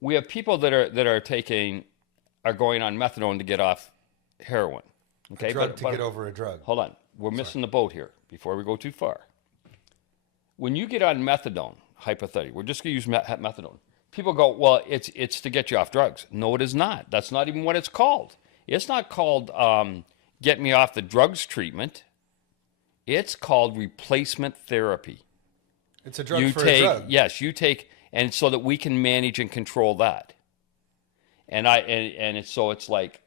we have people that are going on methadone to get off heroin. Okay, A drug to get over a drug. hold on, we're missing the boat here before we go too far. When you get on methadone, hypothetically, we're just going to use methadone. People go, well, it's to get you off drugs. No, it is not. That's not even what it's called. It's not called get me off the drugs treatment. It's called replacement therapy. It's a drug a drug. Yes, you take, and so that we can manage and control that. And it's like,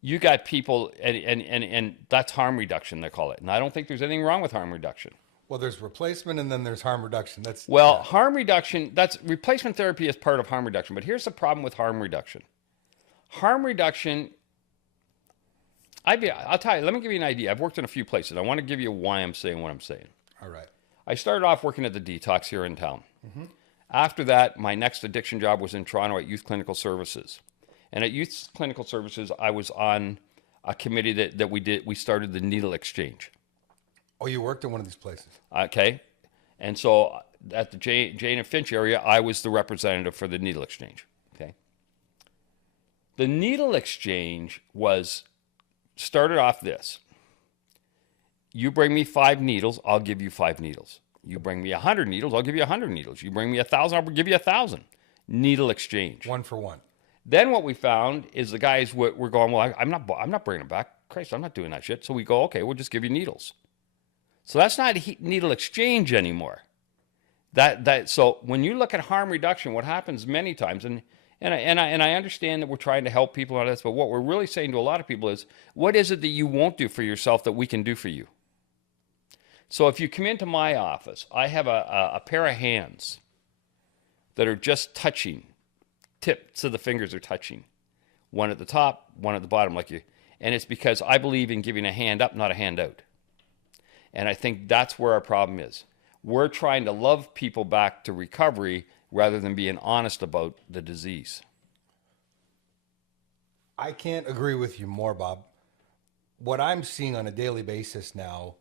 you got people, and that's harm reduction, they call it. And I don't think there's anything wrong with harm reduction. Well, there's replacement and then there's harm reduction. Harm reduction, that's replacement therapy is part of harm reduction. But here's the problem with harm reduction. Harm reduction, I'll tell you, let me give you an idea. I've worked in a few places. I want to give you why I'm saying what I'm saying. All right. I started off working at the detox here in town. Mm-hmm. After that, my next addiction job was in Toronto at Youth Clinical Services. And at Youth Clinical Services, I was on a committee that we started the needle exchange. Oh, you worked in one of these places. Okay. And so at the Jane and Finch area, I was the representative for the needle exchange. Okay. The needle exchange started off this. You bring me 5 needles, I'll give you 5 needles. You bring me 100 needles, I'll give you 100 needles. You bring me 1,000, I'll give you 1,000. Needle exchange. 1 for 1. Then what we found is the guys were going, well, I'm not bringing them back. Christ, I'm not doing that shit. So we go, okay, we'll just give you needles. So that's not a needle exchange anymore. So when you look at harm reduction, what happens many times, and I understand that we're trying to help people on this, but what we're really saying to a lot of people is, what is it that you won't do for yourself that we can do for you? So if you come into my office, I have a pair of hands that are just touching. Tips of the fingers are touching. One at the top, one at the bottom, and it's because I believe in giving a hand up, not a hand out. And I think that's where our problem is. We're trying to love people back to recovery rather than being honest about the disease. I can't agree with you more, Bob. What I'm seeing on a daily basis now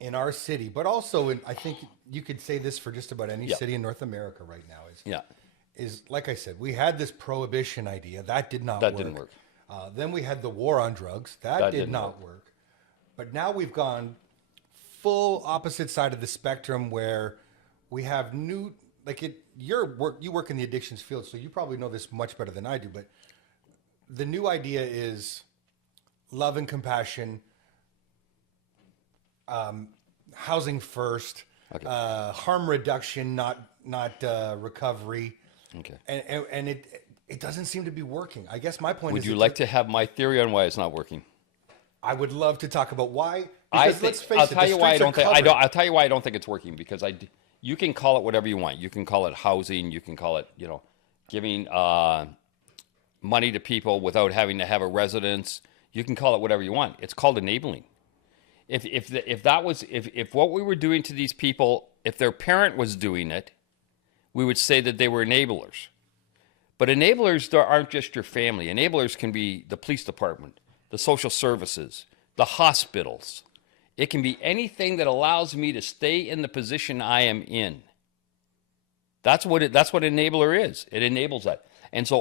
in our city, but also I think you could say this for just about any city in North America right now, is like I said, we had this prohibition idea. That did not work. That didn't work. Then we had the war on drugs. That did not work. But now we've gone full opposite side of the spectrum where we have new, you work in the addictions field, so you probably know this much better than I do, but the new idea is love and compassion, housing first, harm reduction, not recovery. Okay. And it doesn't seem to be working. I guess my point is... Would you like to have my theory on why it's not working? I would love to talk about why. Because let's face it, I'll tell you why I don't think it's working, because you can call it whatever you want. You can call it housing. You can call it, giving money to people without having to have a residence. You can call it whatever you want. It's called enabling. If what we were doing to these people, if their parent was doing it, we would say that they were enablers. But enablers aren't just your family. Enablers can be the police department, the social services, the hospitals. It can be anything that allows me to stay in the position I am in. That's what enabler is. It enables that. And so